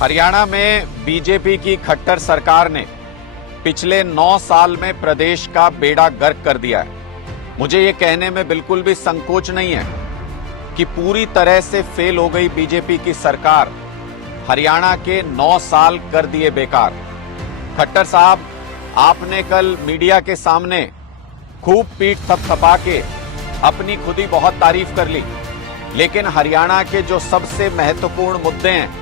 हरियाणा में बीजेपी की खट्टर सरकार ने पिछले 9 साल में प्रदेश का बेड़ा गर्क कर दिया है। मुझे ये कहने में बिल्कुल भी संकोच नहीं है कि पूरी तरह से फेल हो गई बीजेपी की सरकार। हरियाणा के 9 साल कर दिए बेकार। खट्टर साहब, आपने कल मीडिया के सामने खूब पीठ थपथपा के अपनी खुद ही बहुत तारीफ कर ली, लेकिन हरियाणा के जो सबसे महत्वपूर्ण मुद्दे हैं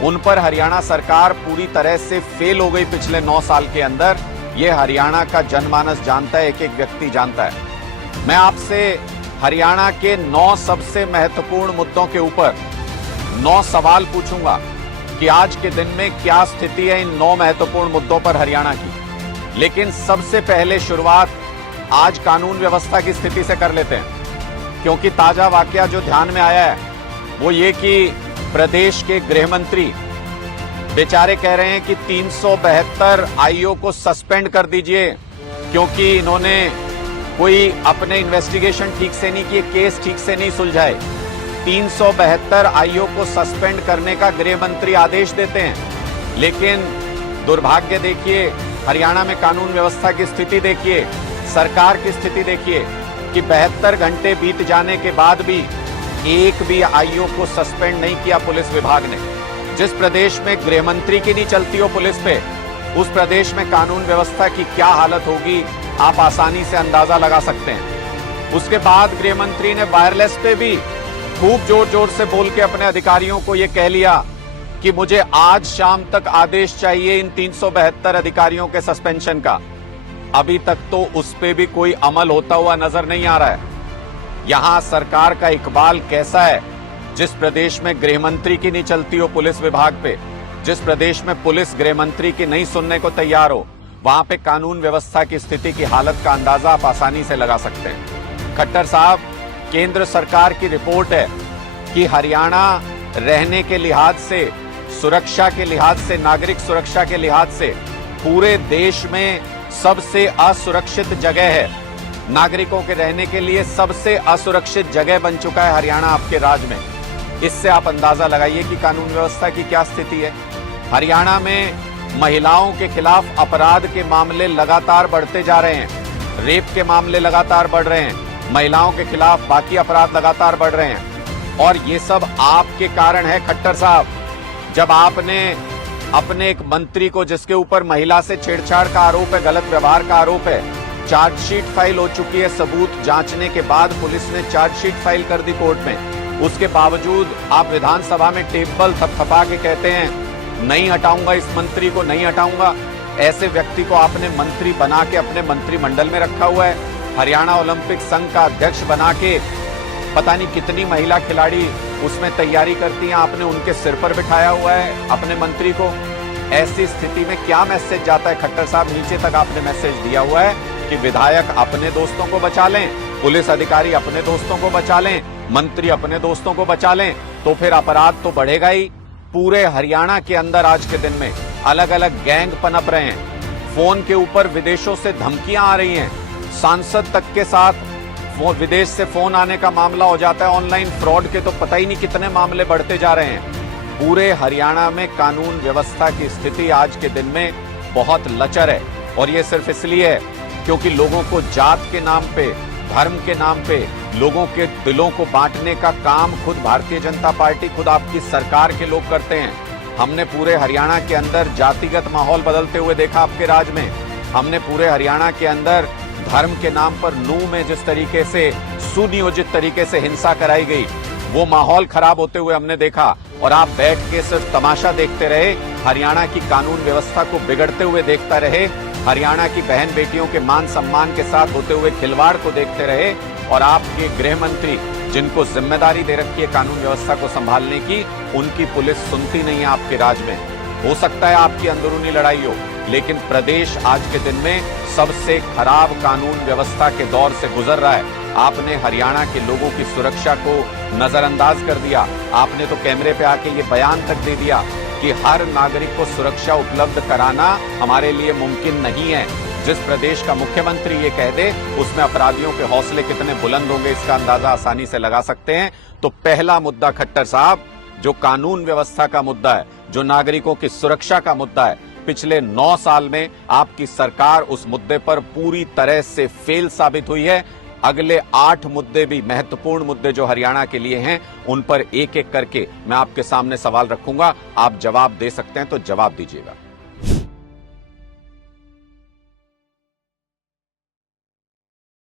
उन पर हरियाणा सरकार पूरी तरह से फेल हो गई पिछले 9 साल के अंदर। ये हरियाणा का जनमानस जानता है, एक एक व्यक्ति जानता है। मैं आपसे हरियाणा के 9 सबसे महत्वपूर्ण मुद्दों के ऊपर 9 सवाल पूछूंगा कि आज के दिन में क्या स्थिति है इन 9 महत्वपूर्ण मुद्दों पर हरियाणा की। लेकिन सबसे पहले शुरुआत आज कानून व्यवस्था की स्थिति से कर लेते हैं, क्योंकि ताजा वाकया जो ध्यान में आया है वो ये कि प्रदेश के गृह मंत्री बेचारे कह रहे हैं कि 372 आईओ को सस्पेंड कर दीजिए, क्योंकि इन्होंने कोई अपने इन्वेस्टिगेशन ठीक से नहीं किए, केस ठीक से नहीं सुलझाए। 372 आईओ को सस्पेंड करने का गृह मंत्री आदेश देते हैं, लेकिन दुर्भाग्य देखिए, हरियाणा में कानून व्यवस्था की स्थिति देखिए, सरकार की स्थिति देखिए कि 72 घंटे बीत जाने के बाद भी एक भी आईओ को सस्पेंड नहीं किया पुलिस विभाग ने। जिस प्रदेश में गृह मंत्री की नहीं चलती हो पुलिस पे, उस प्रदेश में कानून व्यवस्था की क्या हालत होगी आप आसानी से अंदाजा लगा सकते हैं। उसके बाद गृह मंत्री ने वायरलेस पे भी खूब जोर जोर से बोल के अपने अधिकारियों को यह कह लिया कि मुझे आज शाम तक आदेश चाहिए इन 372 अधिकारियों के सस्पेंशन का। अभी तक तो उस पे भी कोई अमल होता हुआ नजर नहीं आ रहा है। यहां सरकार का इकबाल कैसा है, जिस प्रदेश में गृह मंत्री की नहीं चलती हो पुलिस विभाग पे, जिस प्रदेश में पुलिस गृह मंत्री की नहीं सुनने को तैयार हो, वहां पे कानून व्यवस्था की स्थिति की हालत का अंदाजा आप आसानी से लगा सकते हैं। खट्टर साहब, केंद्र सरकार की रिपोर्ट है कि हरियाणा रहने के लिहाज से, सुरक्षा के लिहाज से, नागरिक सुरक्षा के लिहाज से पूरे देश में सबसे असुरक्षित जगह है। नागरिकों के रहने के लिए सबसे असुरक्षित जगह बन चुका है हरियाणा आपके राज्य में। इससे आप अंदाजा लगाइए कि कानून व्यवस्था की क्या स्थिति है। हरियाणा में महिलाओं के खिलाफ अपराध के मामले लगातार बढ़ते जा रहे हैं। रेप के मामले लगातार बढ़ रहे हैं, महिलाओं के खिलाफ बाकी अपराध लगातार बढ़ रहे हैं, और ये सब आपके कारण है खट्टर साहब। जब आपने अपने एक मंत्री को, जिसके ऊपर महिला से छेड़छाड़ का आरोप है, गलत व्यवहार का आरोप है, चार्जशीट फाइल हो चुकी है, सबूत जांचने के बाद पुलिस ने चार्जशीट फाइल कर दी कोर्ट में, उसके बावजूद आप विधानसभा में टेबल थपथपा के कहते हैं नहीं हटाऊंगा इस मंत्री को, नहीं हटाऊंगा। ऐसे व्यक्ति को आपने मंत्री बना के अपने मंत्रिमंडल में रखा हुआ है। हरियाणा ओलंपिक संघ का अध्यक्ष बना के पता नहीं कितनी महिला खिलाड़ी उसमें तैयारी करती हैं, आपने उनके सिर पर बिठाया हुआ है अपने मंत्री को। ऐसी स्थिति में क्या मैसेज जाता है खट्टर साहब? नीचे तक आपने मैसेज दिया हुआ है कि विधायक अपने दोस्तों को बचा लें, पुलिस अधिकारी अपने दोस्तों को बचा लें, मंत्री अपने दोस्तों को बचा लें, तो फिर अपराध तो बढ़ेगा ही। पूरे हरियाणा के अंदर आज के दिन में अलग अलग गैंग पनप रहे हैं। फोन के ऊपर विदेशों से धमकियां आ रही हैं, सांसद तक के साथ वो विदेश से फोन आने का मामला हो जाता है। ऑनलाइन फ्रॉड के तो पता ही नहीं कितने मामले बढ़ते जा रहे हैं। पूरे हरियाणा में कानून व्यवस्था की स्थिति आज के दिन में बहुत लचर है, और ये सिर्फ इसलिए है क्योंकि लोगों को जात के नाम पे, धर्म के नाम पे लोगों के दिलों को बांटने का काम खुद भारतीय जनता पार्टी, खुद आपकी सरकार के लोग करते हैं। हमने पूरे हरियाणा के अंदर जातिगत माहौल बदलते हुए देखा आपके राज्य में। हमने पूरे हरियाणा के अंदर धर्म के नाम पर नूह में जिस तरीके से सुनियोजित तरीके से हिंसा कराई गई, वो माहौल खराब होते हुए हमने देखा, और आप बैठ के सिर्फ तमाशा देखते रहे, हरियाणा की कानून व्यवस्था को बिगड़ते हुए देखता रहे, हरियाणा की बहन बेटियों के मान सम्मान के साथ होते हुए खिलवाड़ को देखते रहे, और आपके गृह मंत्री, जिनको जिम्मेदारी दे रखी है कानून व्यवस्था को संभालने की, उनकी पुलिस सुनती नहीं है आपके राज्य में। हो सकता है आपकी अंदरूनी लड़ाई हो, लेकिन प्रदेश आज के दिन में सबसे खराब कानून व्यवस्था के दौर से गुजर रहा है। आपने हरियाणा के लोगों की सुरक्षा को नजरअंदाज कर दिया। आपने तो कैमरे पे आके ये बयान तक दे दिया कि हर नागरिक को सुरक्षा उपलब्ध कराना हमारे लिए मुमकिन नहीं है। जिस प्रदेश का मुख्यमंत्री ये कह दे, उसमें अपराधियों के हौसले कितने बुलंद होंगे इसका अंदाजा आसानी से लगा सकते हैं। तो पहला मुद्दा खट्टर साहब, जो कानून व्यवस्था का मुद्दा है, जो नागरिकों की सुरक्षा का मुद्दा है, पिछले 9 साल में आपकी सरकार उस मुद्दे पर पूरी तरह से फेल साबित हुई है। अगले 8 मुद्दे भी महत्वपूर्ण मुद्दे जो हरियाणा के लिए हैं, उन पर एक एक करके मैं आपके सामने सवाल रखूंगा। आप जवाब दे सकते हैं तो जवाब दीजिएगा।